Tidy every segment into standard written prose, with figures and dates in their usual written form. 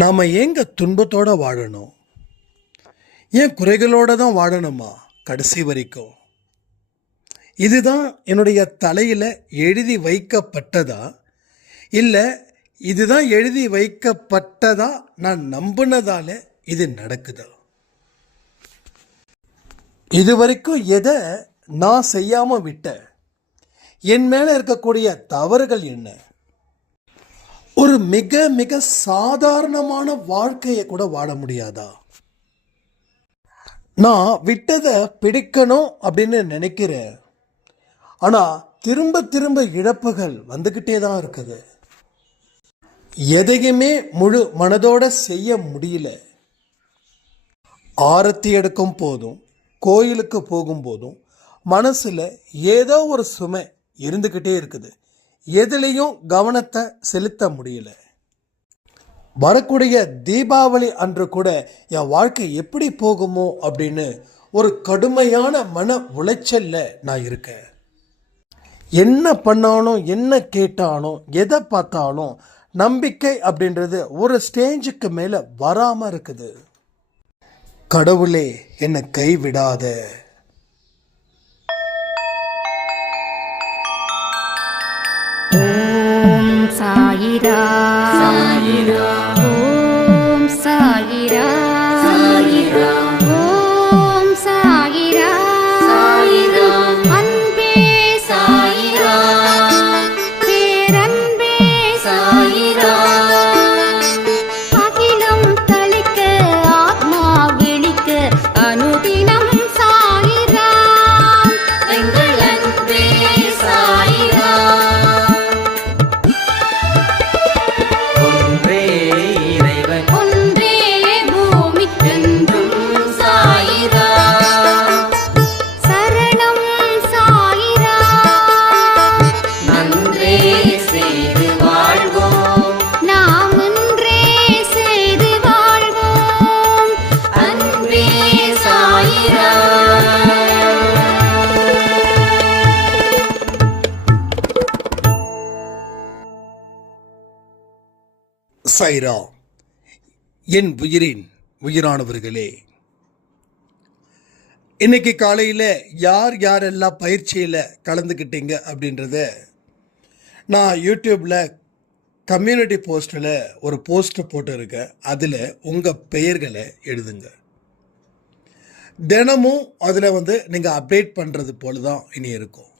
நாம் ஏங்க துன்பத்தோடு வாழணும்? ஏன் குறைகளோடு தான் வாழணுமா கடைசி வரைக்கும்? இதுதான் என்னுடைய தலையில் எழுதி வைக்கப்பட்டதா, இல்லை இதுதான் எழுதி வைக்கப்பட்டதா நான் நம்பினதால இது நடக்குதா? இது வரைக்கும் எதை நான் செய்யாமல் விட்டேன்? என் மேலே இருக்கக்கூடிய தவறுகள் என்ன? ஒரு மிக மிக சாதாரணமான வாழ்க்கையை கூட வாழ முடியாதா? நான் விட்டதை பிடிக்கணும் அப்படின்னு நினைக்கிறேன், ஆனால் திரும்ப திரும்ப இழப்புகள் வந்துக்கிட்டே தான் இருக்குது. எதையுமே முழு மனதோட செய்ய முடியல. ஆரத்தி எடுக்கும் போதும் கோயிலுக்கு போகும்போதும் மனசில் ஏதோ ஒரு சுமை இருந்துக்கிட்டே இருக்குது. எதுலேயும் கவனத்தை செலுத்த முடியல. வரக்கூடிய தீபாவளி அன்று கூட என் வாழ்க்கை எப்படி போகுமோ அப்படின்னு ஒரு கடுமையான மன உளைச்சல்ல நான் இருக்கேன். என்ன பண்ணாலும் என்ன கேட்டாலும் எதை பார்த்தாலும் நம்பிக்கை அப்படின்றது ஒரு ஸ்டேஜுக்கு மேலே வராமல் இருக்குது. கடவுளே என்னை கைவிடாத. ஓம் சாயிரா சாயிரா, ஓம் சாயிரா சாயிரா, ஓம் சாயிரா சாயிரா, அன்பே சாயிரா, பேரன்பே சாயிரா, அகிலம் தளிக்க ஆத்மா விழிக்க அனுதினம் சாயிரா, எங்கள் அன்பே சாயிரா. சாய்ரா, என் உயிரின் உயிரானவர்களே, இன்னைக்கு காலையில் யார் யாரெல்லாம் பயிற்சியில் கலந்துக்கிட்டீங்க அப்படின்றத நான் யூடியூப்பில் கம்யூனிட்டி போஸ்ட்டில் ஒரு போஸ்ட் போட்டிருக்கேன். அதில் உங்கள் பெயர்களை எழுதுங்க. தினமும் அதில் நீங்கள் அப்டேட் பண்ணுறது போல தான் இனி இருக்கும்.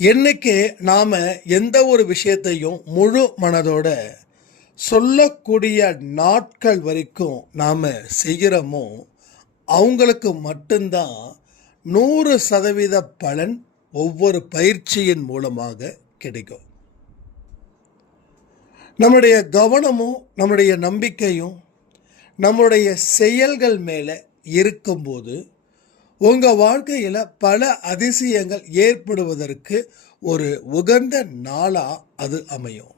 என்னைக்கு நாம் எந்த ஒரு விஷயத்தையும் முழு மனதோட சொல்லக்கூடிய நாட்கள் வரைக்கும் நாம் செய்கிறோமோ அவங்களுக்கு மட்டும்தான் 100% பலன் ஒவ்வொரு பயிற்சியின் மூலமாக கிடைக்கும். நம்முடைய கவனமும் நம்முடைய நம்பிக்கையும் நம்முடைய செயல்கள் மேலே இருக்கும்போது உங்கள் வாழ்க்கையில் பல அதிசயங்கள் ஏற்படுவதற்கு ஒரு உகந்த நாளாக அது அமையும்.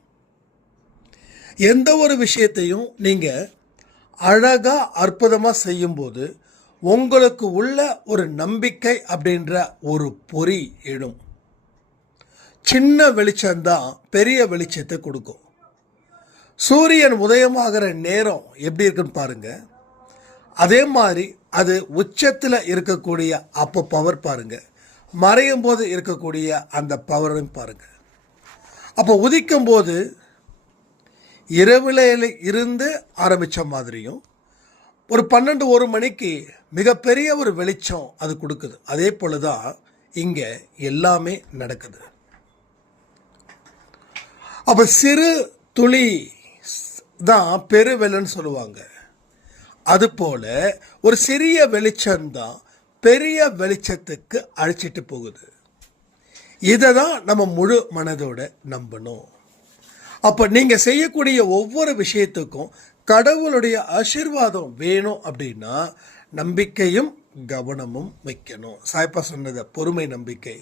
எந்த ஒரு விஷயத்தையும் நீங்கள் அழகாக அற்புதமாக செய்யும்போது உங்களுக்கு உள்ள ஒரு நம்பிக்கை அப்படின்ற ஒரு பொறி எழும். சின்ன வெளிச்சம்தான் பெரிய வெளிச்சத்தை கொடுக்கும். சூரியன் உதயமாகிற நேரம் எப்படி இருக்குன்னு பாருங்கள். அதே மாதிரி அது உச்சத்தில் இருக்கக்கூடிய அப்போ பவர் பாருங்கள், மறையும் போது இருக்கக்கூடிய அந்த பவரையும் பாருங்கள். அப்போ உதிக்கும் போது இரவில் இருந்து ஆரம்பித்த மாதிரியும் ஒரு 12-1 மணிக்கு மிகப்பெரிய ஒரு வெளிச்சம் அது கொடுக்குது. அதே போல தான் இங்கே எல்லாமே நடக்குது. அப்போ சிறு துளி தான் பெருவெள்ளன்னு சொல்லுவாங்க. அதுபோல் ஒரு சிறிய வெளிச்சம்தான் பெரிய வெளிச்சத்துக்கு அழைச்சிட்டு போகுது. இதை தான் நம்ம முழு மனதோட நம்பணும். அப்போ நீங்கள் செய்யக்கூடிய ஒவ்வொரு விஷயத்துக்கும் கடவுளுடைய ஆசீர்வாதம் வேணும் அப்படின்னா நம்பிக்கையும் கவனமும் வைக்கணும். சாய்ப்பா சொன்னது பொறுமை நம்பிக்கை,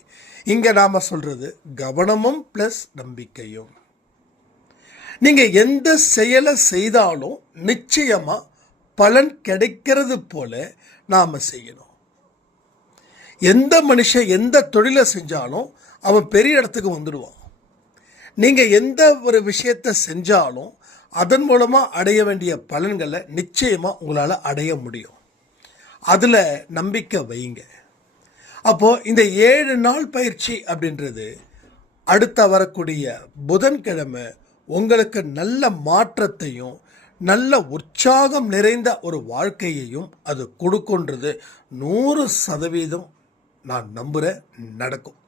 இங்கே நாம் சொல்கிறது கவனமும் ப்ளஸ் நம்பிக்கையும். நீங்கள் எந்த செயலை செய்தாலும் நிச்சயமாக பலன் கிடைக்கிறது போல நாம் செய்யணும். எந்த மனுஷன் எந்த தொழிலை செஞ்சாலும் அவன் பெரிய இடத்துக்கு வந்துடுவான். நீங்கள் எந்த ஒரு விஷயத்தை செஞ்சாலும் அதன் மூலமாக அடைய வேண்டிய பலன்களை நிச்சயமாக உங்களால் அடைய முடியும். அதில் நம்பிக்கை வைங்க. அப்போது இந்த 7 நாள் பயிற்சி அப்படின்றது அடுத்த வரக்கூடிய புதன்கிழமை உங்களுக்கு நல்ல மாற்றத்தையும் நல்ல உற்சாகம் நிறைந்த ஒரு வாழ்க்கையையும் அது கொடுக்குன்றது 100% நான் நம்புகிறேன் நடக்கும்.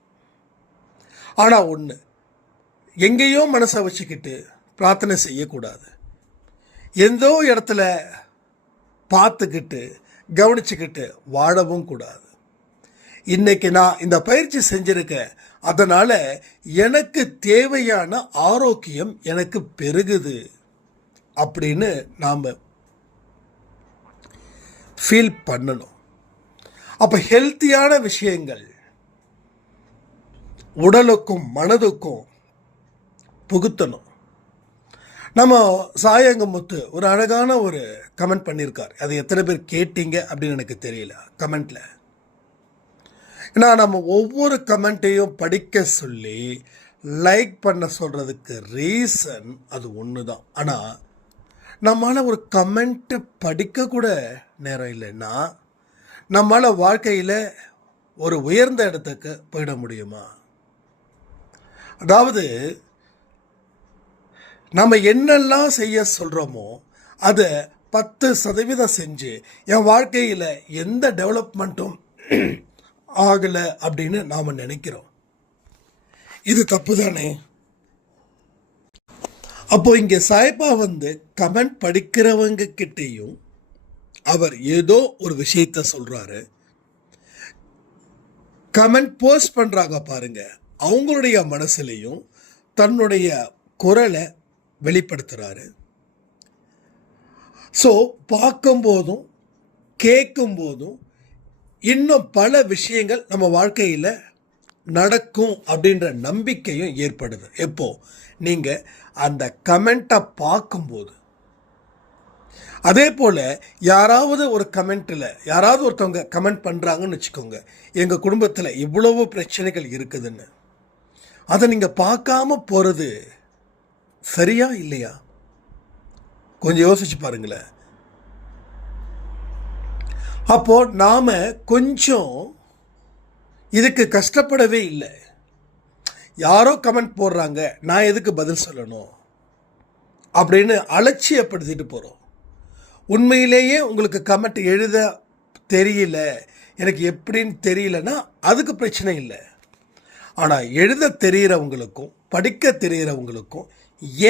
ஆனால் ஒன்று, எங்கேயோ மனசை வச்சுக்கிட்டு பிரார்த்தனை செய்யக்கூடாது. எந்தோ இடத்துல பார்த்துக்கிட்டு கவனிச்சுக்கிட்டு வாழவும் கூடாது. இன்னைக்கு நான் இந்த பயிற்சி செஞ்சிருக்கேன், அதனால் எனக்கு தேவையான ஆரோக்கியம் எனக்கு பெருகுது அப்படின்னு நாம் ஃபீல் பண்ணணும். அப்போ ஹெல்த்தியான விஷயங்கள் உடலுக்கும் மனதுக்கும் புகுத்தணும். நம்ம சாயங்கமுத்து ஒரு அழகான ஒரு கமெண்ட் பண்ணியிருக்கார். அதை எத்தனை பேர் கேட்டீங்க அப்படின்னு எனக்கு தெரியல கமெண்ட்டில். ஏன்னா நம்ம ஒவ்வொரு கமெண்ட்டையும் படிக்க சொல்லி லைக் பண்ண சொல்கிறதுக்கு ரீசன் அது ஒன்று தான். ஆனால் நம்மளால் ஒரு கமெண்ட்டை படிக்க கூட நேரம் இல்லைன்னா நம்மளால் வாழ்க்கையில் ஒரு உயர்ந்த இடத்துக்கு போயிட முடியுமா? அதாவது நம்ம என்னெல்லாம் செய்ய சொல்கிறோமோ அதை 10% செஞ்சு என் வாழ்க்கையில் எந்த டெவலப்மெண்ட்டும் ஆகலை அப்படின்னு நாம் நினைக்கிறோம். இது தப்பு தானே? அப்போ இங்கே சாய்பா கமெண்ட் படிக்கிறவங்க கிட்டேயும் அவர் ஏதோ ஒரு விஷயத்த சொல்கிறாரு. கமெண்ட் போஸ்ட் பண்ணுறாங்க பாருங்க, அவங்களுடைய மனசுலையும் தன்னுடைய குரலை வெளிப்படுத்துகிறாரு. ஸோ பார்க்கும்போதும் கேட்கும்போதும் இன்னும் பல விஷயங்கள் நம்ம வாழ்க்கையில் நடக்கும் அப்படின்ற நம்பிக்கையும் ஏற்படுது. எப்போ நீங்கள் அந்த கமெண்ட்டை பார்க்கும்போது. அதே போல் யாராவது ஒரு கமெண்ட்டில் யாராவது ஒருத்தவங்க கமெண்ட் பண்ணுறாங்கன்னு வச்சுக்கோங்க, எங்கள் குடும்பத்தில் இவ்வளவு பிரச்சனைகள் இருக்குதுன்னு, அதை நீங்கள் பார்க்காம போகிறது சரியா இல்லையா? கொஞ்சம் யோசிச்சு பாருங்களேன். அப்போ நாம் கொஞ்சம் இதுக்கு கஷ்டப்படவே இல்லை. யாரோ கமெண்ட் போடுறாங்க, நான் எதுக்கு பதில் சொல்லணும் அப்படின்னு அலட்சியப்படுத்திட்டு போகிறோம். உண்மையிலேயே உங்களுக்கு கமெண்ட் எழுத தெரியல, எனக்கு எப்படின்னு தெரியலன்னா அதுக்கு பிரச்சனை இல்லை. ஆனால் எழுத தெரிகிறவங்களுக்கும் படிக்க தெரிகிறவங்களுக்கும்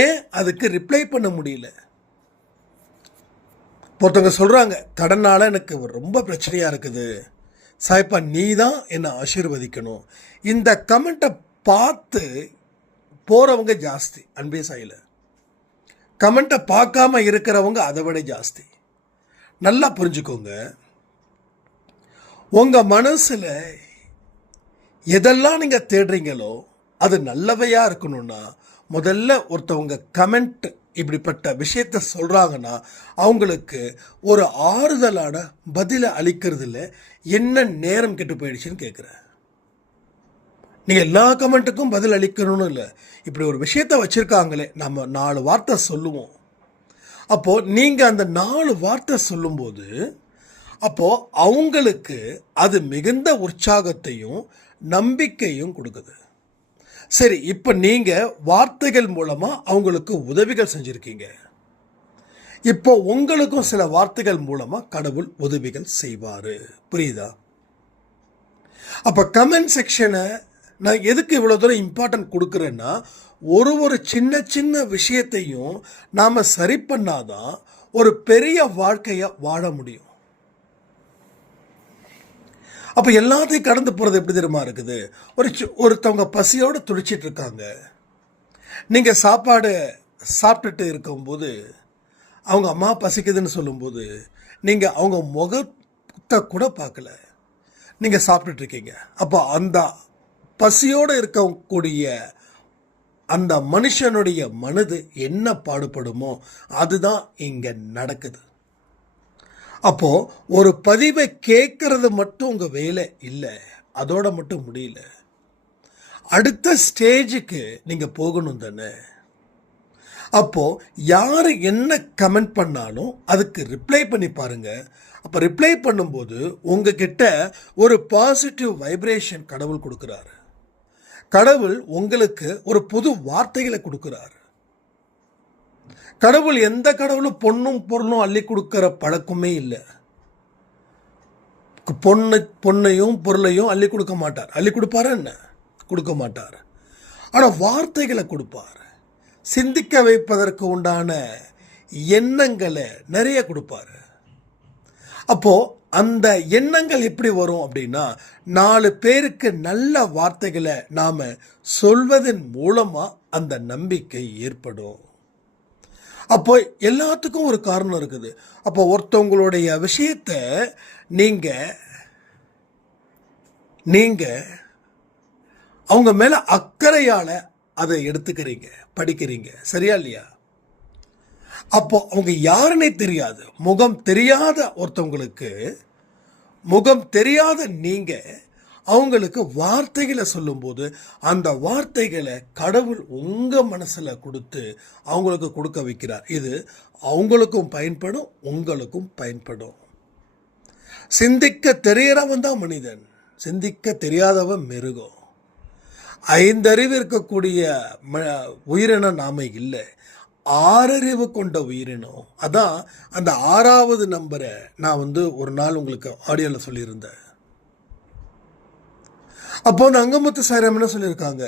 ஏன் அதுக்கு ரிப்ளை பண்ண முடியல? ஒருத்தவங்க சொல்கிறாங்க, கடனால் எனக்கு ரொம்ப பிரச்சனையாக இருக்குது சாய்ப்பா, நீ தான் என்னை ஆசீர்வதிக்கணும். இந்த கமெண்ட்டை பார்த்து போகிறவங்க ஜாஸ்தி அன்பே சாயில். கமெண்ட்டை பார்க்காம இருக்கிறவங்க அதை விட ஜாஸ்தி. நல்லா புரிஞ்சுக்கோங்க, உங்கள் மனசில் எதெல்லாம் நீங்கள் தேடுறீங்களோ அது நல்லவையாக இருக்கணும்னா முதல்ல ஒருத்தவங்க கமெண்ட் இப்படிப்பட்ட விஷயத்த சொல்கிறாங்கன்னா அவங்களுக்கு ஒரு ஆறுதலான பதிலை அளிக்கிறதுல என்ன நேரம் கெட்டு போயிடுச்சுன்னு கேட்குறேன். நீங்கள் எல்லா கமெண்ட்டுக்கும் பதில் அளிக்கணும்னு இல்லை. இப்படி ஒரு விஷயத்த வச்சுருக்காங்களே, நம்ம 4 வார்த்தை சொல்லுவோம். அப்போது நீங்கள் அந்த 4 வார்த்தை சொல்லும்போது அப்போது அவங்களுக்கு அது மிகுந்த உற்சாகத்தையும் நம்பிக்கையும் கொடுக்குது. சரி, இப்போ நீங்கள் வார்த்தைகள் மூலமாக அவங்களுக்கு உதவிகள் செஞ்சுருக்கீங்க. இப்போ உங்களுக்கும் சில வார்த்தைகள் மூலமாக கடவுள் உதவிகள் செய்வார். புரியுதா? அப்போ கமெண்ட் செக்ஷனை நான் எதுக்கு இவ்வளோ தூரம் இம்பார்ட்டன்ட் கொடுக்குறேன்னா, ஒரு சின்ன சின்ன விஷயத்தையும் நாம் சரி பண்ணாதான் ஒரு பெரிய வாழ்க்கையை வாழ முடியும். அப்போ எல்லாத்தையும் கடந்து போகிறது எப்படி தெரியுமா இருக்குது? ஒருத்தவங்க பசியோடு துடிச்சிட்டு இருக்காங்க. நீங்கள் சாப்பாடு சாப்பிட்டுட்டு இருக்கும்போது அவங்க அம்மா பசிக்குதுன்னு சொல்லும்போது நீங்கள் அவங்க முகத்தை கூட பார்க்கல, நீங்கள் சாப்பிட்டுட்ருக்கீங்க. அப்போ அந்த பசியோடு இருக்கக்கூடிய அந்த மனுஷனுடைய மனது என்ன பாடுபடுமோ அதுதான் இங்கே நடக்குது. அப்போது ஒரு பதிவை கேட்கறது மட்டும் உங்கள் வேலை இல்லை, அதோட மட்டும் முடியல. அடுத்த ஸ்டேஜுக்கு நீங்கள் போகணும் தானே. அப்போது யார் என்ன கமெண்ட் பண்ணாலும் அதுக்கு ரிப்ளை பண்ணி பாருங்கள். அப்போ ரிப்ளை பண்ணும்போது உங்ககிட்ட ஒரு பாசிட்டிவ் வைப்ரேஷன் கடவுள் கொடுக்குறாரு. கடவுள் உங்களுக்கு ஒரு புது வார்த்தைகளை கொடுக்குறாரு. கடவுள் எந்த கடவுளும் பொண்ணும் பொருளும் அள்ளி கொடுக்குற பழக்கமே இல்லை. பொண்ணையும் பொருளையும் அள்ளி கொடுக்க மாட்டார். அள்ளி கொடுப்பாரா என்ன? கொடுக்க மாட்டார். ஆனால் வார்த்தைகளை கொடுப்பார். சிந்திக்க வைப்பதற்கு உண்டான எண்ணங்களை நிறைய கொடுப்பாரு. அப்போ அந்த எண்ணங்கள் எப்படி வரும் அப்படின்னா, 4 பேருக்கு நல்ல வார்த்தைகளை நாம சொல்வதன் மூலமா அந்த நம்பிக்கை ஏற்படும். அப்போ எல்லாத்துக்கும் ஒரு காரணம் இருக்குது. அப்போ ஒருத்தவங்களுடைய விஷயத்த நீங்க அவங்க மேல அக்கறையால அதை எடுத்துக்கிறீங்க, படிக்கிறீங்க, சரியா இல்லையா? அப்போ அவங்க யாருன்னே தெரியாது, முகம் தெரியாத ஒருத்தவங்களுக்கு, முகம் தெரியாத நீங்க அவங்களுக்கு வார்த்தைகளை சொல்லும்போது அந்த வார்த்தைகளை கடவுள் உங்க மனசுல கொடுத்து அவங்களுக்கு கொடுக்க வைக்கிறார். இது அவங்களுக்கும் பயன்படும், உங்களுக்கும் பயன்படும். சிந்திக்க தெரியறவன் தான் மனிதன், சிந்திக்க தெரியாதவன் மிருகம். 5 அறிவு இருக்கக்கூடிய உயிரினம் நாம இல்லை, 6 அறிவு கொண்ட உயிரினம். அதான் அந்த 6வது நம்பரை நான் ஒரு நாள் உங்களுக்கு ஆடியோவில் சொல்லியிருந்தேன். அப்போ அந்த அங்கமுத்து சாய்ராம் என்ன சொல்லியிருக்காங்க,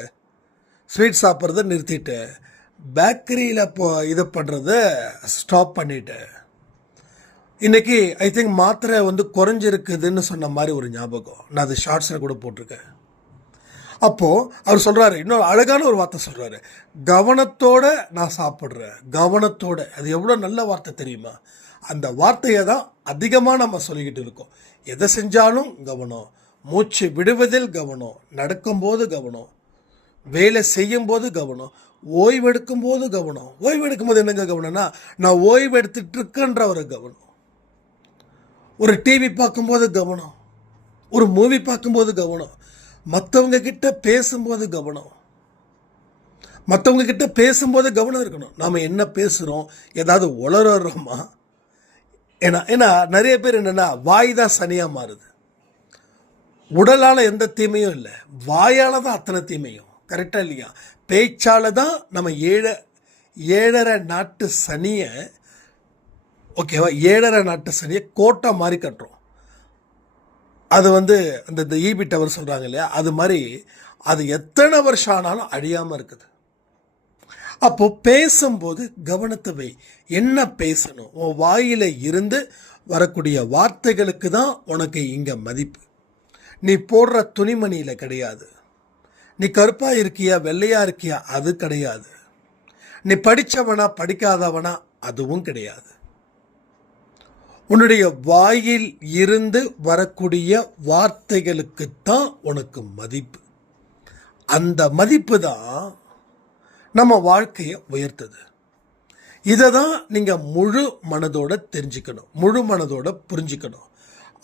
ஸ்வீட் சாப்பிட்றத நிறுத்திட்டேன், பேக்கரியில் இப்போ இதை பண்ணுறத ஸ்டாப் பண்ணிட்டேன், இன்னைக்கு ஐ திங்க் மாத்திரை குறைஞ்சிருக்குதுன்னு சொன்ன மாதிரி ஒரு ஞாபகம். நான் அது ஷார்ட்ஸில் கூட போட்டிருக்கேன். அப்போது அவர் சொல்கிறாரு, இன்னொரு அழகான ஒரு வார்த்தை சொல்கிறாரு, கவனத்தோடு நான் சாப்பிட்றேன், கவனத்தோடு. அது எவ்வளோ நல்ல வார்த்தை தெரியுமா? அந்த வார்த்தையை தான் அதிகமாக நம்ம சொல்லிக்கிட்டு இருக்கோம். எதை செஞ்சாலும் கவனம், மூச்சு விடுவதில் கவனம், நடக்கும்போது கவனம், வேலை செய்யும்போது கவனம், ஓய்வெடுக்கும்போது கவனம். ஓய்வெடுக்கும்போது என்னங்க கவனம்னா, நான் ஓய்வு எடுத்துட்டு இருக்கேன்ற ஒரு கவனம். ஒரு டிவி பார்க்கும்போது கவனம், ஒரு மூவி பார்க்கும்போது கவனம், மற்றவங்க கிட்ட பேசும்போது கவனம். மற்றவங்க கிட்ட பேசும்போது கவனம் இருக்கணும். நாம் என்ன பேசுகிறோம், ஏதாவது உளறோமா? ஏன்னா நிறைய பேர் என்னென்னா, வாய் தான் சனியாக மாறுது. உடலால் எந்த தீமையும் இல்லை, வாயால் தான் அத்தனை தீமையும். கரெக்டாக இல்லையா? பேச்சால் தான் நம்ம 7.5 நாட்டு சனியை, ஓகேவா, 7.5 நாட்டு சனியை கோட்டை மாதிரி கட்டுறோம். அது அந்த ஈபி டவர் சொல்கிறாங்க இல்லையா, அது மாதிரி அது எத்தனை வருஷம் ஆனாலும் அழியாமல் இருக்குது. அப்போது பேசும்போது கவனத்தை வை. என்ன பேசணும்? உன் வாயில் இருந்து வரக்கூடிய வார்த்தைகளுக்கு தான் உனக்கு இங்கே மதிப்பு. நீ போடுற துணிமணியில் கிடையாது. நீ கருப்பாக இருக்கியா வெள்ளையாக இருக்கியா அது கிடையாது. நீ படித்தவனா படிக்காதவனா அதுவும் கிடையாது. உன்னுடைய வாயில் இருந்து வரக்கூடிய வார்த்தைகளுக்குத்தான் உனக்கு மதிப்பு. அந்த மதிப்பு தான் நம்ம வாழ்க்கையை உயர்த்துது. இதை தான் நீங்கள் முழு மனதோட தெரிஞ்சுக்கணும், முழு மனதோட புரிஞ்சுக்கணும்.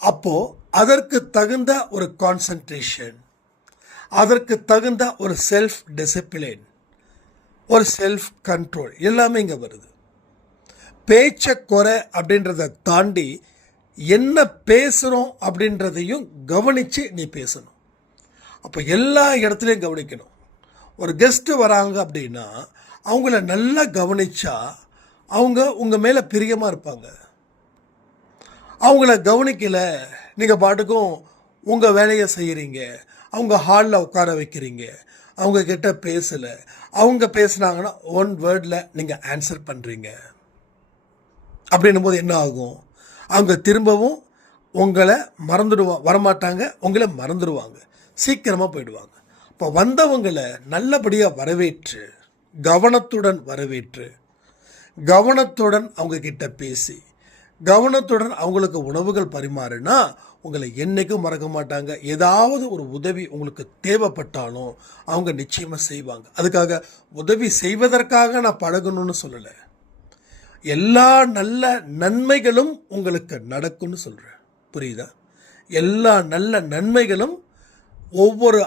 அப்போது அதற்கு தகுந்த ஒரு கான்சன்ட்ரேஷன், அதற்கு தகுந்த ஒரு செல்ஃப் டிசிப்ளின், ஒரு செல்ஃப் கண்ட்ரோல் எல்லாமே இங்கே வருது. பேச்சை குறை அப்படின்றத தாண்டி என்ன பேசுகிறோம் அப்படின்றதையும் கவனித்து நீ பேசணும். அப்போ எல்லா இடத்துலையும் கவனிக்கணும். ஒரு கெஸ்ட்டு வராங்க அப்படின்னா அவங்கள நல்லா கவனித்தா அவங்க உங்கள் மேலே பிரியமாக இருப்பாங்க. அவங்கள கவனிக்கலை, நீங்கள் பாட்டுக்கும் உங்கள் வேலையை செய்கிறீங்க, அவங்க ஹாலில் உட்கார வைக்கிறீங்க, அவங்க கிட்ட பேசலை, அவங்க பேசுனாங்கன்னா 1 வேர்டில் நீங்கள் ஆன்சர் பண்ணுறீங்க அப்படின்னும் போது என்ன ஆகும்? அவங்க திரும்பவும் உங்களை வரமாட்டாங்க, உங்களை மறந்துடுவாங்க, சீக்கிரமாக போயிடுவாங்க. இப்போ வந்தவங்களை நல்லபடியாக வரவேற்று, கவனத்துடன் வரவேற்று, கவனத்துடன் அவங்க கிட்ட பேசி, கவனத்துடன் அவங்களுக்கு உணவுகள் பரிமாறுனா உங்களை என்றைக்கும் மறக்க மாட்டாங்க. ஏதாவது ஒரு உதவி உங்களுக்கு தேவைப்பட்டாலும் அவங்க நிச்சயமாக செய்வாங்க. அதுக்காக உதவி செய்வதற்காக நான் பழகணும்னு சொல்லலை, எல்லா நல்ல நன்மைகளும் உங்களுக்கு நடக்கும்னு சொல்கிறேன். புரியுதா? எல்லா நல்ல நன்மைகளும் ஒவ்வொரு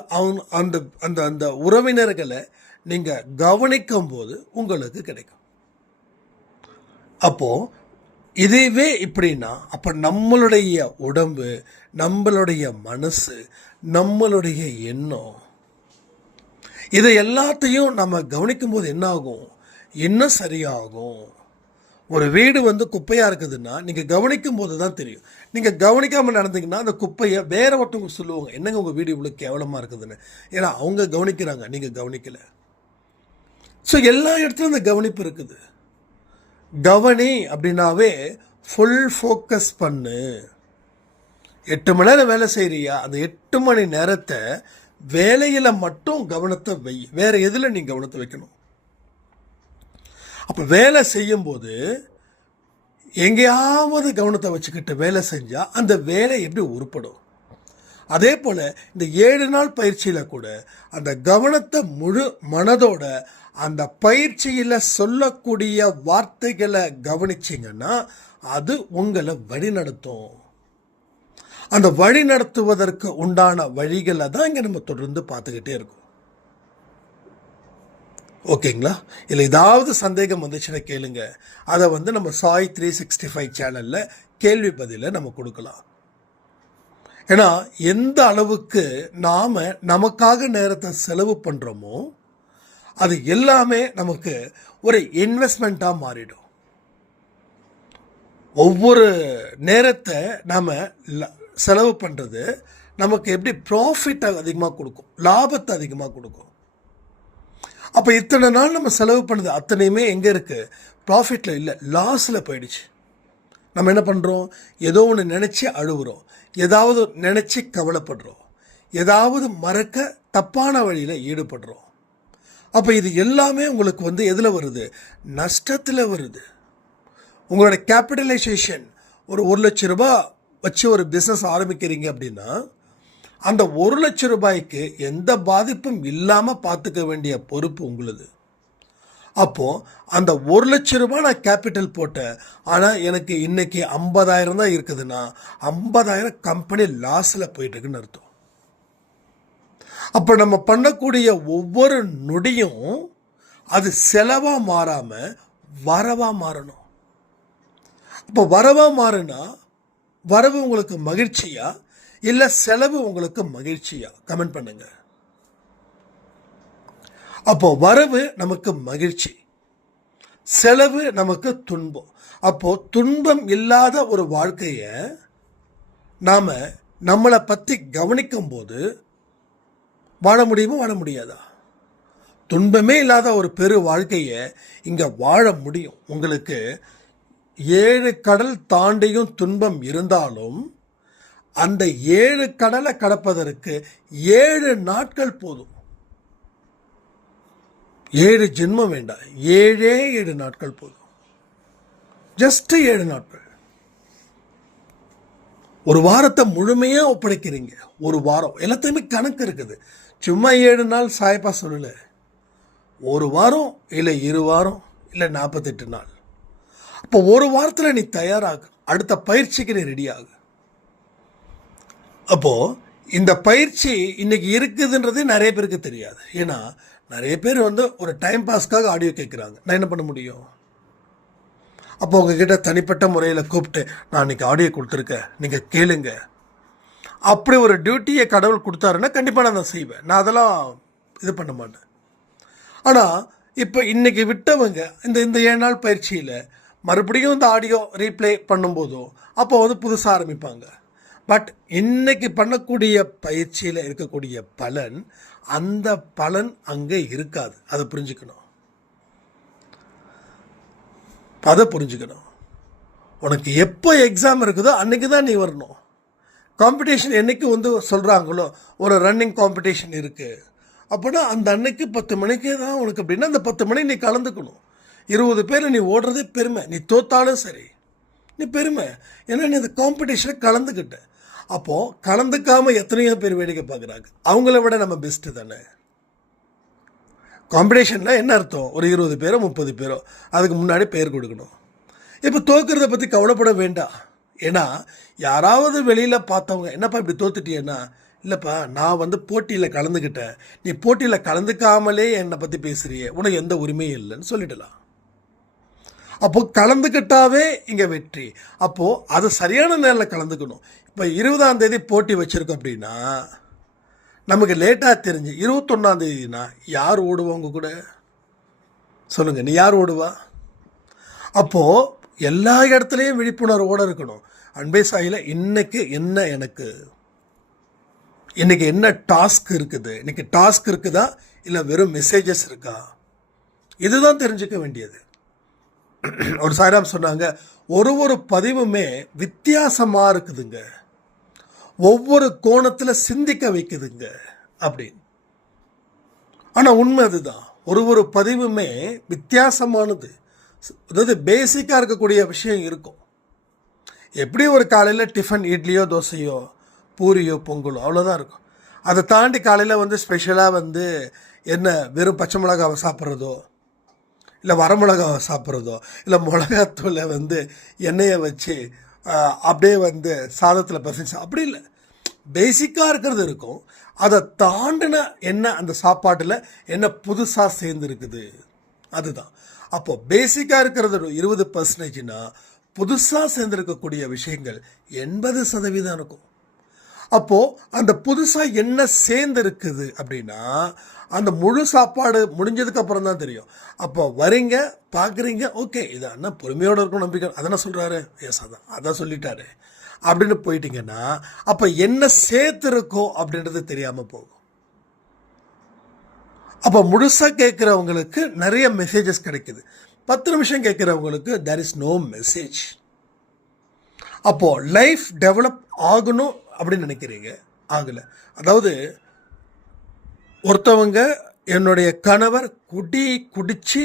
அந்த அந்த அந்த உறவினர்களை நீங்கள் கவனிக்கும் போது உங்களுக்கு கிடைக்கும். அப்போது இதுவே இப்படின்னா அப்போ நம்மளுடைய உடம்பு, நம்மளுடைய மனசு, நம்மளுடைய எண்ணம், இதை எல்லாத்தையும் நம்ம கவனிக்கும் போது என்ன ஆகும்? என்ன சரியாகும்? ஒரு வீடு குப்பையாக இருக்குதுன்னா நீங்கள் கவனிக்கும் போது தான் தெரியும். நீங்கள் கவனிக்காமல் நடந்தீங்கன்னா அந்த குப்பையை வேற ஒருத்தவங்க சொல்லுவாங்க, என்னங்க உங்கள் வீடு இவ்வளோ கேவலமாக இருக்குதுன்னு. ஏன்னா அவங்க கவனிக்கிறாங்க, நீங்கள் கவனிக்கலை. ஸோ எல்லா இடத்துலையும் அந்த கவனிப்பு இருக்குது. கவனி அப்படின்னாவே ஃபுல் ஃபோக்கஸ் பண்ணு. 8 மணி நேரம் வேலை செய்கிறியா, அந்த 8 மணி நேரத்தை வேலையில் மட்டும் கவனத்தை வை, வேற எதில் நீ கவனத்தை வைக்கணும். அப்போ வேலை செய்யும்போது எங்கேயாவது கவனத்தை வச்சுக்கிட்டு வேலை செஞ்சால் அந்த வேலை எப்படி உருப்படும்? அதே போல் இந்த 7 நாள் பயிற்சியில் கூட அந்த கவனத்தை முழு மனதோட அந்த பயிற்சியில் சொல்லக்கூடிய வார்த்தைகளை கவனிச்சிங்கன்னா அது உங்களை வழிநடத்தும். அந்த வழி நடத்துவதற்கு உண்டான வழிகளை தான் இங்கே நம்ம தொடர்ந்து பார்த்துக்கிட்டே இருக்கோம். ஓகேங்களா? இல்லை ஏதாவது சந்தேகம் வந்துச்சுன்னா கேளுங்க. அதை நம்ம சாய் 365 சேனலில் கேள்வி பதில நம்ம கொடுக்கலாம். ஏன்னா எந்த அளவுக்கு நாம் நமக்காக நேரத்தை செலவு பண்ணுறோமோ அது எல்லாமே நமக்கு ஒரு இன்வெஸ்ட்மெண்ட்டாக மாறிடும். ஒவ்வொரு நேரத்தை நாம் செலவு பண்ணுறது நமக்கு எப்படி ப்ராஃபிட் அதிகமாக கொடுக்கும், லாபத்தை அதிகமாக கொடுக்கும். அப்போ இத்தனை நாள் நம்ம செலவு பண்ணது அத்தனையுமே எங்கே இருக்குது? ப்ராஃபிட்டில் இல்லை, லாஸில் போயிடுச்சு. நம்ம என்ன பண்ணுறோம்? ஏதோ ஒன்று நினச்சி அழுகுறோம், ஏதாவது நினச்சி கவலைப்படுறோம், ஏதாவது மறக்க தப்பான வழியில் ஈடுபடுறோம். அப்போ இது எல்லாமே உங்களுக்கு எதில் வருது? நஷ்டத்தில் வருது. உங்களோட கேபிட்டலைசேஷன் ஒரு 1 லட்ச ரூபாய் வச்சு ஒரு பிஸ்னஸ் ஆரம்பிக்கிறீங்க அப்படின்னா அந்த 1 லட்ச ரூபாய்க்கு எந்த பாதிப்பும் இல்லாமல் பார்த்துக்க வேண்டிய பொறுப்பு உங்களுது. அப்போது அந்த 1 லட்ச ரூபாய் நான் கேபிட்டல் போட்டேன், ஆனால் எனக்கு இன்னைக்கு 50,000 தான் இருக்குதுன்னா 50,000 கம்பெனி லாஸில் போயிட்டுருக்குன்னு அர்த்தம். அப்போ நம்ம பண்ணக்கூடிய ஒவ்வொரு நொடியும் அது செலவாக மாறாமல் வரவாக மாறணும். அப்போ வரவாக மாறுனா வரவு உங்களுக்கு மகிழ்ச்சியா இல்லை செலவு உங்களுக்கு மகிழ்ச்சியா? கமெண்ட் பண்ணுங்க. அப்போ வரவு நமக்கு மகிழ்ச்சி, செலவு நமக்கு துன்பம். அப்போ துன்பம் இல்லாத ஒரு வாழ்க்கையை நாம் நம்மளை பற்றி கவனிக்கும் போது வாழ முடியுமா, வாழ முடியாதா? துன்பமே இல்லாத ஒரு பெரு வாழ்க்கையை இங்கே வாழ முடியும். உங்களுக்கு 7 கடல் தாண்டியும் துன்பம் இருந்தாலும் அந்த 7 கடலை கடப்பதற்கு 7 நாட்கள் போதும். 7 ஜென்மம் வேண்டாம், 7 நாட்கள் போதும். ஜஸ்ட் 7 நாட்கள். ஒரு வாரத்தை முழுமையாக ஒப்படைக்கிறீங்க. ஒரு வாரம் எல்லாத்தையுமே கணக்கு இருக்குது. சும்மா 7 நாள் சாயப்பா சொல்லலை. ஒரு வாரம் இல்லை 2 வாரம் இல்லை 48 நாள். அப்போ ஒரு வாரத்தில் நீ தயாராகு, அடுத்த பயிற்சிக்கு நீ ரெடி ஆகு. அப்போது இந்த பயிற்சி இன்னைக்கு இருக்குதுன்றது நிறைய பேருக்கு தெரியாது. ஏன்னா நிறைய பேர் ஒரு டைம் பாஸ்க்காக ஆடியோ கேட்குறாங்க. நான் என்ன பண்ண முடியும்? அப்போ உங்ககிட்ட தனிப்பட்ட முறையில் கூப்பிட்டு நான் இன்னைக்கு ஆடியோ கொடுத்துருக்கேன், நீங்கள் கேளுங்க, அப்படி ஒரு டியூட்டியை கடவுள் கொடுத்தாருன்னா கண்டிப்பாக நான் தான் செய்வேன். நான் அதெல்லாம் இது பண்ண மாட்டேன். ஆனால் இப்போ இன்னைக்கு விட்டவங்க இந்த 7 நாள் பயிற்சியில் மறுபடியும் இந்த ஆடியோ ரீப்ளே பண்ணும்போதோ அப்போ புதுசாக ஆரம்பிப்பாங்க. பட் இன்னைக்கு பண்ணக்கூடிய பயிற்சியில் இருக்கக்கூடிய பலன், அந்த பலன் அங்கே இருக்காது. அதை புரிஞ்சுக்கணும். உனக்கு எப்போ எக்ஸாம் இருக்குதோ அன்றைக்கி தான் நீ வரணும். காம்படிஷன் என்னைக்கு சொல்கிறாங்களோ ஒரு ரன்னிங் காம்படிஷன் இருக்குது அப்படின்னா அந்த அன்னைக்கு 10 மணிக்கே தான் உனக்கு அப்படின்னா அந்த 10 மணி நீ கலந்துக்கணும். 20 பேர் நீ ஓடுறதே பெருமை. நீ தோத்தாலும் சரி நீ பெருமை, ஏன்னா நீ அந்த காம்படிஷனில் கலந்துக்கிட்ட. அப்போது கலந்துக்காமல் எத்தனையோ பேர் வேடிக்கை பார்க்குறாங்க. அவங்கள விட நம்ம பெஸ்ட்டு தானே. காம்படிஷனில் என்ன அர்த்தம்? ஒரு 20 பேரோ 30 பேரோ அதுக்கு முன்னாடி பேர் கொடுக்கணும். இப்போ தோக்கிறத பற்றி கவலைப்பட வேண்டாம். ஏன்னா யாராவது வெளியில் பார்த்தவங்க என்னப்பா இப்படி தோத்துட்டியேன்னா, இல்லைப்பா நான் போட்டியில் கலந்துக்கிட்டேன், நீ போட்டியில் கலந்துக்காமலே என்னை பற்றி பேசுகிறியே, உனக்கு எந்த உரிமையும் இல்லைன்னு சொல்லிடலாம். அப்போது கலந்துக்கிட்டாவே இங்கே வெற்றி. அப்போது அது சரியான நேரில் கலந்துக்கணும். இப்போ 20ஆம் தேதி போட்டி வச்சுருக்கோம் அப்படின்னா நமக்கு லேட்டாக தெரிஞ்சு 21ஆம் தேதினா யார் ஓடுவா உங்க கூட? சொல்லுங்கள், நீ யார் ஓடுவா? அப்போது எல்லா இடத்துலையும் விழிப்புணர்வோடு இருக்கணும். அன்பே சாயில இன்னைக்கு என்ன, எனக்கு இன்னைக்கு என்ன டாஸ்க் இருக்குது, இன்னைக்கு டாஸ்க் இருக்குதா இல்லை வெறும் மெசேஜஸ் இருக்கா, இதுதான் தெரிஞ்சுக்க வேண்டியது. ஒரு சாய்ராம் சொன்னாங்க, ஒரு பதிவுமே வித்தியாசமாக இருக்குதுங்க, ஒவ்வொரு கோணத்தில் சிந்திக்க வைக்குதுங்க அப்படின்னு. ஆனால் உண்மை அதுதான், ஒரு பதிவுமே வித்தியாசமானது. அதாவது பேசிக்காக இருக்கக்கூடிய விஷயம் இருக்கும். எப்படி ஒரு காலையில் டிஃபன் இட்லியோ தோசையோ பூரியோ பொங்கலோ அவ்வளோதான் இருக்கும். அதை தாண்டி காலையில் ஸ்பெஷலாக என்ன வெறும் பச்சை மிளகாவை சாப்பிட்றதோ இல்லை வரமிளகாவை சாப்பிட்றதோ இல்லை மிளகாத்தூளை எண்ணெயை வச்சு அப்படியே சாதத்தில் பசங்க அப்படி இல்லை. பேசிக்காக இருக்கிறது இருக்கும். அதை தாண்டின என்ன அந்த சாப்பாட்டில் என்ன புதுசாக சேர்ந்துருக்குது அதுதான். அப்போது பேசிக்காக இருக்கிறது 20%னா புதுசாக சேர்ந்துருக்கக்கூடிய விஷயங்கள் 80% இருக்கும். அப்போது அந்த புதுசாக என்ன சேர்ந்துருக்குது அப்படின்னா அந்த முழு சாப்பாடு முடிஞ்சதுக்கப்புறம் தான் தெரியும். அப்போ வரீங்க, பார்க்குறீங்க, ஓகே இது அண்ணா பொறுமையோடு இருக்கும், நம்பிக்கை அதான் சொல்கிறாரு, எஸ் அதான் சொல்லிட்டாரு அப்படின்னு போயிட்டீங்கன்னா அப்போ என்ன சேர்த்துருக்கோம் அப்படின்றது தெரியாமல் போகும். அப்போ முழுசாக கேட்குறவங்களுக்கு நிறைய மெசேஜஸ் கிடைக்குது. 10 நிமிஷம் கேட்குறவங்களுக்கு தேர் இஸ் நோ மெசேஜ். அப்போது லைஃப் டெவலப் ஆகணும் அப்படின்னு நினைக்கிறீங்க, ஆகலை. அதாவது ஒருத்தவங்க என்னுடைய கணவர் குடித்து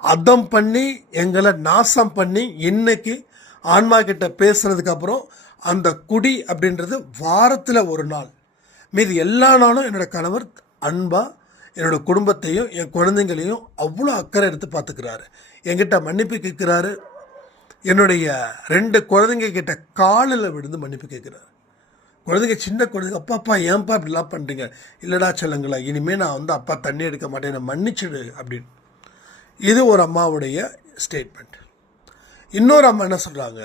அதம் பண்ணி எங்களை நாசம் பண்ணி இன்னைக்கு ஆன்மா கிட்ட பேசுனதுக்கப்புறம் அந்த குடி அப்படின்றது வாரத்தில் ஒரு நாள், மீது எல்லா நாளும் என்னோடய கணவர் அன்பாக என்னோடய குடும்பத்தையும் என் குழந்தைங்களையும் அவ்வளோ அக்கறை எடுத்து பார்த்துக்கிறாரு. என்கிட்ட மன்னிப்பு கேட்குறாரு. என்னுடைய 2 குழந்தைங்க கிட்ட காலில் விழுந்து மன்னிப்பு கேட்குறாரு. குழந்தைங்க, சின்ன குழந்தைங்க, அப்பாப்பா ஏன்ப்பா இப்படிலாம் பண்ணுறீங்க, இல்லைடா செல்லங்களா, இனிமேல் நான் அப்பா தண்ணி எடுக்க மாட்டேன், என்னை மன்னிச்சிடு அப்படின்னு. இது ஒரு அம்மாவுடைய ஸ்டேட்மெண்ட். இன்னொரு அம்மா என்ன சொல்கிறாங்க,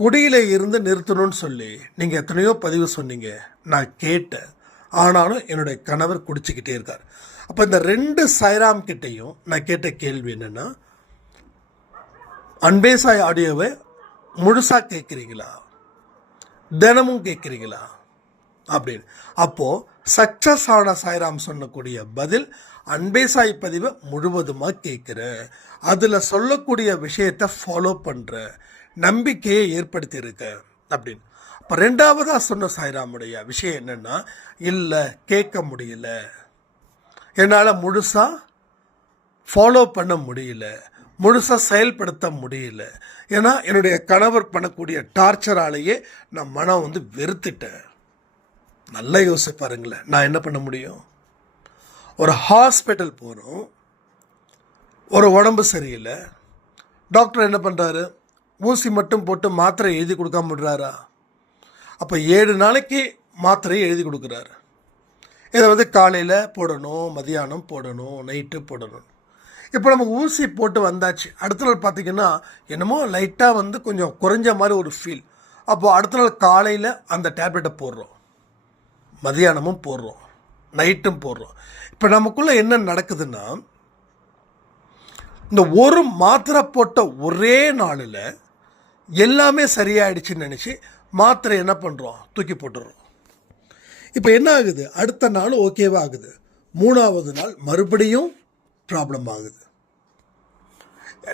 குடியில் இருந்து நிறுத்தணும்னு சொல்லி நீங்கள் எத்தனையோ பதிவு சொன்னீங்க, நான் கேட்டேன், ஆனாலும் என்னுடைய கணவர் குடிச்சிக்கிட்டே இருக்கார். அப்போ இந்த 2 சாய்ராம் கிட்டையும் நான் கேட்ட கேள்வி என்னென்னா, அன்பே சாய் ஆடியோவை முழுசாக கேட்குறீங்களா, தினமும் கேட்குறீங்களா அப்படின்னு. அப்போது சக்ஸஸ் ஆன சாய்ராம் சொன்னக்கூடிய பதில், அன்பே சாய் பதிவை முழுவதுமாக கேட்குறேன், அதில் சொல்லக்கூடிய விஷயத்தை ஃபாலோ பண்ணுறேன், நம்பிக்கையை ஏற்படுத்தியிருக்கேன் அப்படின்னு. இப்போ 2வதாக சொன்ன சாய்ராமுடைய விஷயம் என்னென்னா, இல்லை கேட்க முடியல, என்னால் முழுசாக ஃபாலோ பண்ண முடியல, முழுசாக செயல்படுத்த முடியல, ஏன்னா என்னுடைய கணவர் பண்ணக்கூடிய டார்ச்சராலேயே நான் மனம் வெறுத்துட்டேன். நல்லா யோசிப்பாருங்களேன், நான் என்ன பண்ண முடியும்? ஒரு ஹாஸ்பிட்டல் போகிறோம், ஒரு உடம்பு சரியில்லை, டாக்டர் என்ன பண்ணுறாரு, ஊசி மட்டும் போட்டு மாத்திரை எழுதி கொடுக்காம விடுறாரா? அப்போ 7 நாளைக்கு மாத்திரையை எழுதி கொடுக்குறாரு. இதை காலையில் போடணும், மதியானம் போடணும், நைட்டு போடணும். இப்போ நமக்கு ஊசி போட்டு வந்தாச்சு, அடுத்த நாள் பார்த்திங்கன்னா என்னமோ லைட்டாக கொஞ்சம் குறைஞ்ச மாதிரி ஒரு ஃபீல். அப்போது அடுத்த நாள் காலையில் அந்த டேப்லெட்டை போடுறோம், மதியானமும் போடுறோம், நைட்டும் போடுறோம். இப்போ நமக்குள்ளே என்ன நடக்குதுன்னா, இந்த ஒரு மாத்திரை போட்ட ஒரே நாளில் எல்லாமே சரியாயிடுச்சுன்னு நினச்சி மாத்திரை என்ன பண்ணுறோம், தூக்கி போட்டுடுறோம். இப்போ என்ன ஆகுது, அடுத்த நாள் ஓகேவா ஆகுது, 3ஆவது நாள் மறுபடியும் ப்ராப்ளம் ஆகுது.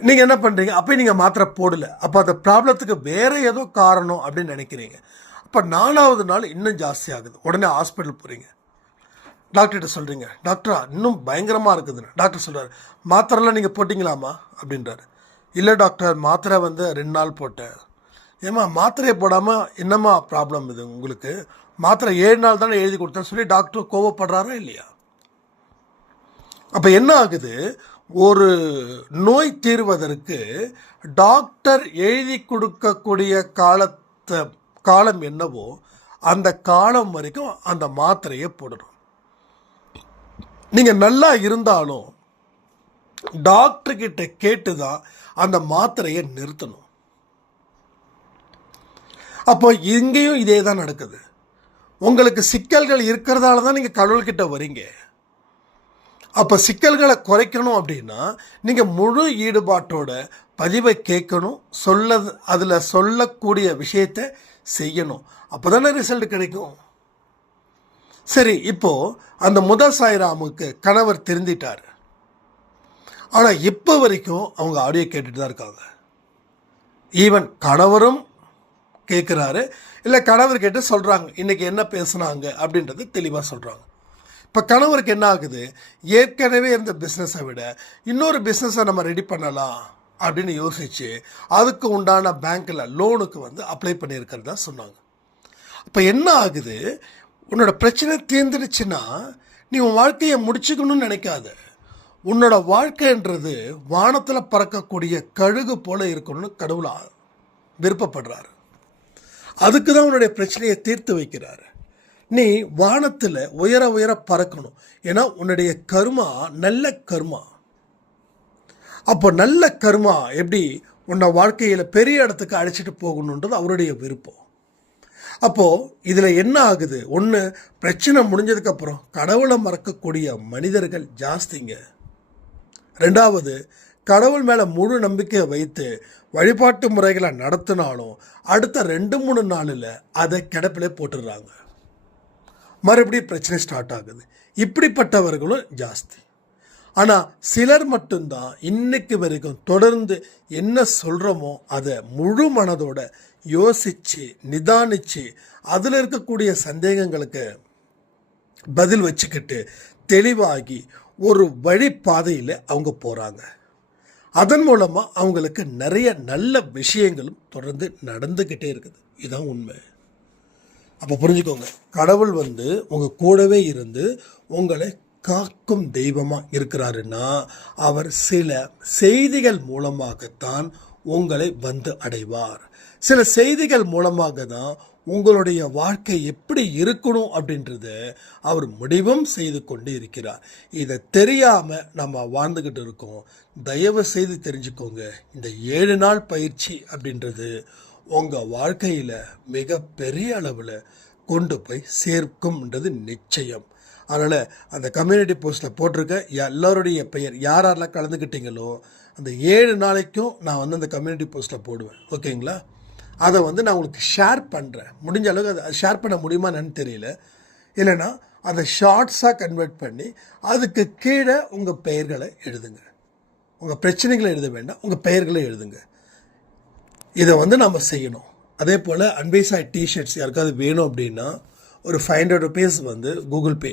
நீங்கள் என்ன பண்ணுறீங்க, அப்போ நீங்கள் மாத்திரை போடலை, அப்போ அந்த ப்ராப்ளத்துக்கு வேறு ஏதோ காரணம் அப்படின்னு நினைக்கிறீங்க. அப்போ 4ஆவது நாள் இன்னும் ஜாஸ்தி ஆகுது, உடனே ஹாஸ்பிட்டல் போகிறீங்க, டாக்டர்கிட்ட சொல்கிறீங்க, டாக்டரா இன்னும் பயங்கரமாக இருக்குதுன்னு. டாக்டர் சொல்கிறார், மாத்திரைலாம் நீங்கள் போட்டிங்களாமா அப்படின்றாரு. இல்லை டாக்டர், மாத்திரை 2 நாள் போட்டேன். ஏம்மா மாத்திரையை போடாமல் என்னம்மா ப்ராப்ளம் இது உங்களுக்கு, மாத்திரை 7 நாள் தானே எழுதி கொடுத்தேன்னு சொல்லி டாக்டர் கோவப்படுறாரா இல்லையா? அப்போ என்ன ஆகுது, ஒரு நோய் தீர்வதற்கு டாக்டர் எழுதி கொடுக்கக்கூடிய காலம் என்னவோ அந்த காலம் வரைக்கும் அந்த மாத்திரையை போடணும். நீங்கள் நல்லா இருந்தாலும் டாக்டர்கிட்ட கேட்டு தான் அந்த மாத்திரையை நிறுத்தணும். அப்போ இங்கேயும் இதே தான் நடக்குது. உங்களுக்கு சிக்கல்கள் இருக்கிறதால தான் நீங்கள் கடவுள்கிட்ட வரீங்க. அப்போ சிக்கல்களை குறைக்கணும் அப்படின்னா நீங்கள் முழு ஈடுபாட்டோட பதிவை கேட்கணும், அதில் சொல்லக்கூடிய விஷயத்தை செய்யணும். அப்போ தானே ரிசல்ட் கிடைக்கும். சரி, இப்போது அந்த முதல் சாய்ராமுக்கு கணவர் திருந்திட்டார். ஆனால் இப்போ வரைக்கும் அவங்க ஆடியோ கேட்டுட்டு தான் இருக்காங்க. ஈவன் கணவரும் கேட்குறாரு, இல்லை கணவர் கேட்டு சொல்கிறாங்க இன்றைக்கி என்ன பேசுனாங்க அப்படின்றது தெளிவாக சொல்கிறாங்க. இப்போ கணவருக்கு என்ன ஆகுது, ஏற்கனவே இருந்த பிஸ்னஸை விட இன்னொரு பிஸ்னஸை நம்ம ரெடி பண்ணலாம் அப்படின்னு யோசித்து அதுக்கு உண்டான பேங்க்கில் லோனுக்கு அப்ளை பண்ணியிருக்கிறதா சொன்னாங்க. இப்போ என்ன ஆகுது, உன்னோட பிரச்சனை தீர்ந்துடுச்சுன்னா நீ உன் வாழ்க்கையை முடிச்சுக்கணும்னு நினைக்காத. உன்னோட வாழ்க்கைன்றது வானத்தில் பறக்கக்கூடிய கழுகு போல இருக்கணும்னு கடவுளா விருப்பப்படுறாரு. அதுக்கு தான் உன்னுடைய பிரச்சனையை தீர்த்து வைக்கிறாரு. நீ வானத்தில் உயர உயர பறக்கணும். ஏன்னா உன்னுடைய கர்மா நல்ல கர்மா. அப்போ நல்ல கர்மா எப்படி உன்னை வாழ்க்கையில் பெரிய இடத்துக்கு அழைச்சிட்டு போகணுன்றது அவருடைய விருப்பம். அப்போது இதில் என்ன ஆகுது, ஒன்று பிரச்சனை முடிஞ்சதுக்கப்புறம் கடவுளை மறக்கக்கூடிய மனிதர்கள் ஜாஸ்திங்க. ரெண்டாவது, கடவுள் மேலே முழு நம்பிக்கையை வைத்து வழிபாட்டு முறைகளை நடத்தினாலும் அடுத்த 2-3 நாளில் அதை கிடப்பிலே போட்டுடுறாங்க. மறுபடியும் பிரச்சனை ஸ்டார்ட் ஆகுது. இப்படிப்பட்டவர்களும் ஜாஸ்தி. ஆனால் சிலர் மட்டும்தான் இன்னைக்கு வரைக்கும் தொடர்ந்து என்ன சொல்கிறோமோ அதை முழு மனதோட யோசித்து நிதானித்து அதில் இருக்கக்கூடிய சந்தேகங்களுக்கு பதில் வச்சுக்கிட்டு தெளிவாகி ஒரு வழிப்பாதையில் அவங்க போகிறாங்க. அதன் மூலமாக அவங்களுக்கு நிறைய நல்ல விஷயங்களும் தொடர்ந்து நடந்துக்கிட்டே இருக்குது. இதுதான் உண்மை. அப்போ புரிஞ்சுக்கோங்க, கடவுள் உங்கள் கூடவே இருந்து உங்களை காக்கும் தெய்வமாக இருக்கிறாருன்னா அவர் சில செய்திகள் மூலமாகத்தான் உங்களை அடைவார். சில செய்திகள் மூலமாக தான் உங்களுடைய வாழ்க்கை எப்படி இருக்கணும் அப்படின்றத அவர் முடிவும் செய்து கொண்டு இருக்கிறார். இதை தெரியாமல் நம்ம வாழ்ந்துக்கிட்டு இருக்கோம். தயவு செய்து தெரிஞ்சுக்கோங்க, இந்த 7 நாள் பயிற்சி அப்படின்றது உங்கள் வாழ்க்கையில் மிக பெரிய அளவில் கொண்டு போய் சேர்க்கும்ன்றது நிச்சயம். அதனால் அந்த கம்யூனிட்டி போஸ்ட்டில் போட்டிருக்க எல்லோருடைய பெயர் யாரெல்லாம் கலந்துக்கிட்டீங்களோ அந்த 7 நாளைக்கும் நான் அந்த கம்யூனிட்டி போஸ்ட்டில் போடுவேன். ஓகேங்களா? அதை நான் உங்களுக்கு ஷேர் பண்ணுறேன். முடிஞ்ச அளவுக்கு அதை ஷேர் பண்ண முடியுமா என்னன்னு தெரியல. இல்லைன்னா அதை ஷார்ட்ஸாக கன்வெர்ட் பண்ணி அதுக்கு கீழே உங்கள் பெயர்களை எழுதுங்க. உங்கள் பிரச்சனைகளை எழுத வேண்டாம், உங்கள் பெயர்களை எழுதுங்க. இதை நம்ம செய்யணும். அதே போல் அன்பே சாய் டிஷர்ட்ஸ் யாருக்காவது வேணும் அப்படின்னா ஒரு 500 rupees Google Pay,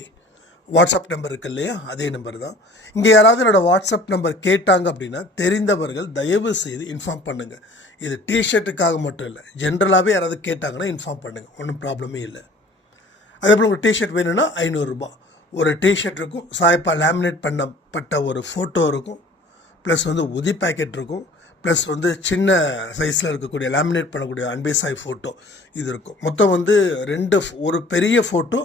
WhatsApp number இருக்கு இல்லையா, அதே நம்பர் தான். இங்கே யாராவது என்னோடய வாட்ஸ்அப் நம்பர் கேட்டாங்க அப்படின்னா தெரிந்தவர்கள் தயவு செய்து இன்ஃபார்ம் பண்ணுங்கள். இது டிஷர்ட்டுக்காக மட்டும் இல்லை, ஜென்ரலாகவே யாராவது கேட்டாங்கன்னா இன்ஃபார்ம் பண்ணுங்கள், ஒன்றும் ப்ராப்ளமே இல்லை. அதே போல் ஒரு டிஷர்ட் வேணும்னா 500 ரூபாய். ஒரு டிஷர்ட் இருக்கும், சாய்ப்பா லேமினேட் பண்ணப்பட்ட ஒரு ஃபோட்டோ இருக்கும், ப்ளஸ் உதி பேக்கெட் இருக்கும், ப்ளஸ் சின்ன சைஸில் இருக்கக்கூடிய லேமினேட் பண்ணக்கூடிய அன்பே சாய் ஃபோட்டோ இது இருக்கும். மொத்தம் 2, ஒரு பெரிய ஃபோட்டோ,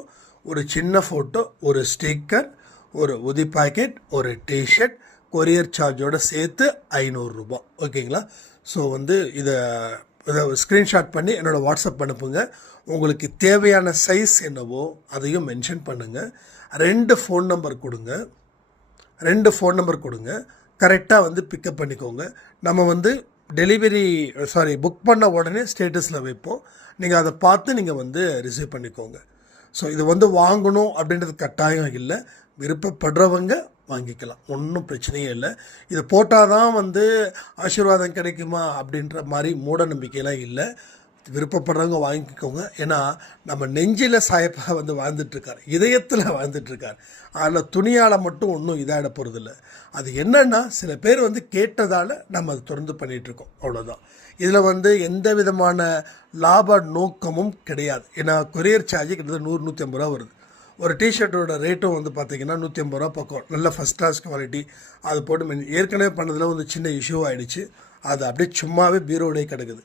ஒரு சின்ன ஃபோட்டோ, ஒரு ஸ்டிக்கர், ஒரு உதி பேக்கெட், ஒரு டிஷர்ட், கொரியர் சார்ஜோடு சேர்த்து 500 ரூபாய். ஓகேங்களா? ஸோ இதை ஸ்க்ரீன்ஷாட் பண்ணி என்னோடய வாட்ஸ்அப் அனுப்புங்க. உங்களுக்கு தேவையான சைஸ் என்னவோ அதையும் மென்ஷன் பண்ணுங்கள். 2 ஃபோன் நம்பர் கொடுங்க. கரெக்டாக பிக்கப் பண்ணிக்கோங்க. நம்ம டெலிவரி புக் பண்ண உடனே ஸ்டேட்டஸில் வைப்போம். நீங்கள் அதை பார்த்து நீங்கள் ரிசீவ் பண்ணிக்கோங்க. ஸோ இது வாங்கணும் அப்படின்றது கட்டாயம் இல்லை, விருப்பப்படுறவங்க வாங்கிக்கலாம், ஒன்றும் பிரச்சனையே இல்லை. இது போட்டால் தான் ஆசீர்வாதம் கிடைக்குமா அப்படின்ற மாதிரி மூட நம்பிக்கையெல்லாம் இல்லை. விருப்பப்படுறவங்க வாங்கிக்கோங்க. ஏன்னா நம்ம நெஞ்சில் சாயப்பாக வாழ்ந்துட்டுருக்கார், இதயத்தில் வாழ்ந்துட்டுருக்கார். அதில் துணியால் மட்டும் ஒன்றும் இதாகிட போகிறதில்ல. அது என்னென்னா சில பேர் கேட்டதால் நம்ம அதை தொடர்ந்து பண்ணிகிட்ருக்கோம், அவ்வளோதான். இதில் எந்த விதமான லாப நோக்கமும் கிடையாது. ஏன்னா கொரியர் சார்ஜ் கிட்டத்தட்ட 100-150 ரூபா வருது. ஒரு டிஷர்ட்டோட ரேட்டும் பார்த்திங்கன்னா 150 ரூபா பக்கம், நல்ல ஃபஸ்ட் கிளாஸ் குவாலிட்டி. அது போட்டு ஏற்கனவே பண்ணதில் சின்ன இஷ்யூ ஆகிடுச்சு. அது அப்படியே சும்மாவே பீரோடையே கிடக்குது.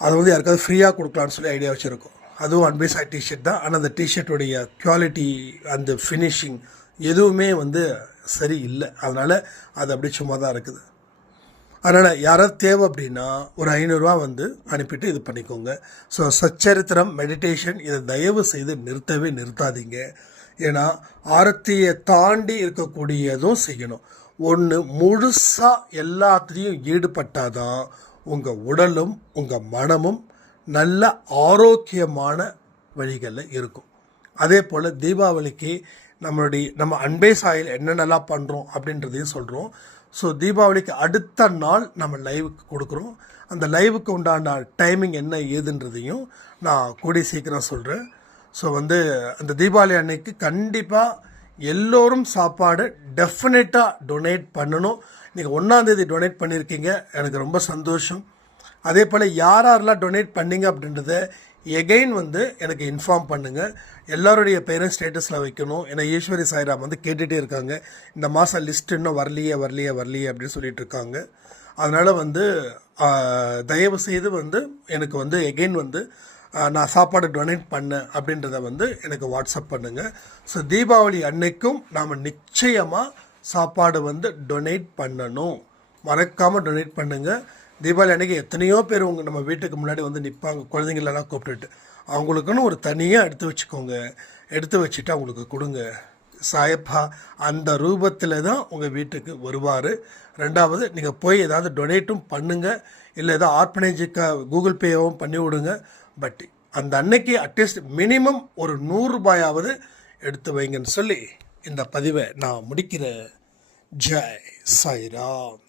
அது யாருக்காவது ஃப்ரீயாக கொடுக்கலான்னு சொல்லி ஐடியா வச்சுருக்கோம். அதுவும் அன்பே சாய் டிஷர்ட் தான். ஆனால் அந்த டிஷர்ட்டுடைய குவாலிட்டி, அந்த ஃபினிஷிங் எதுவுமே வந்து சரி இல்லை. அதனால் அது அப்படியே சும்மா தான் இருக்குது. அதனால் யாராவது தேவை அப்படின்னா ஒரு 500 வந்து அனுப்பிட்டு இது பண்ணிக்கோங்க. ஸோ சச்சரித்திரம் மெடிடேஷன் இதை தயவு செய்து நிறுத்தாதீங்க. ஏன்னா ஆரத்தியை தாண்டி இருக்கக்கூடியதும் செய்யணும். ஒன்று முழுசாக எல்லாத்துலேயும் ஈடுபட்டாதான் உங்கள் உடலும் உங்கள் மனமும் நல்ல ஆரோக்கியமான வழிகளில் இருக்கும். அதே போல் தீபாவளிக்கு நம்ம அன்பே சாயில் என்னென்னலாம் பண்ணுறோம் அப்படின்றதையும் சொல்கிறோம். ஸோ தீபாவளிக்கு அடுத்த நாள் நம்ம லைவுக்கு கொடுக்குறோம். அந்த லைவுக்கு உண்டான டைமிங் என்ன ஏதுன்றதையும் நான் கூடி சீக்கிரம் சொல்கிறேன். ஸோ வந்து அந்த தீபாவளி அன்னைக்கு கண்டிப்பாக எல்லோரும் சாப்பாடு டெஃபினட்டாக டொனேட் பண்ணணும். நீங்கள் 1ஆம் தேதி டொனேட் பண்ணியிருக்கீங்க, எனக்கு ரொம்ப சந்தோஷம். அதே போல் யாரெல்லாம் டொனேட் பண்ணீங்க அப்படின்றத எகெயின் வந்து எனக்கு இன்ஃபார்ம் பண்ணுங்கள். எல்லாருடைய பேரும் ஸ்டேட்டஸில் வைக்கணும். ஏன்னா ஈஸ்வரி சாய்ராம் வந்து கேட்டுகிட்டே இருக்காங்க, இந்த மாதம் லிஸ்ட் இன்னும் வரலையே அப்படின்னு சொல்லிட்டு இருக்காங்க. அதனால் வந்து தயவு செய்து வந்து எனக்கு வந்து எகெயின் வந்து நான் சாப்பாடு டொனேட் பண்ணேன் அப்படின்றத வந்து எனக்கு வாட்ஸ்அப் பண்ணுங்கள். ஸோ தீபாவளி அன்னைக்கும் நாம் நிச்சயமாக சாப்பாடு வந்து டொனேட் பண்ணணும். மறக்காமல் டொனேட் பண்ணுங்கள். தீபாவளி அன்றைக்கி எத்தனையோ பேர் நம்ம வீட்டுக்கு முன்னாடி வந்து நிற்பாங்க, குழந்தைங்களெல்லாம் கூப்பிட்டுட்டு. அவங்களுக்குன்னு ஒரு தனியாக எடுத்து வச்சுக்கோங்க. எடுத்து வச்சுட்டு அவங்களுக்கு கொடுங்க. சாயப்பா அந்த ரூபத்தில் தான் உங்கள் வீட்டுக்கு வருவார். 2வது நீங்கள் போய் ஏதாவது டொனேட்டும் பண்ணுங்கள், இல்லை ஏதாவது ஆர்ஃபனேஜுக்கு கூகுள் பேவும் பண்ணி விடுங்க. பட் அந்த அன்னைக்கு அட்லீஸ்ட் மினிமம் ஒரு 100 ரூபாயாவது எடுத்து வைங்கன்னு சொல்லி இந்த பதிவை நான் முடிக்கிறேன். ஜெய் சாய்ராம்.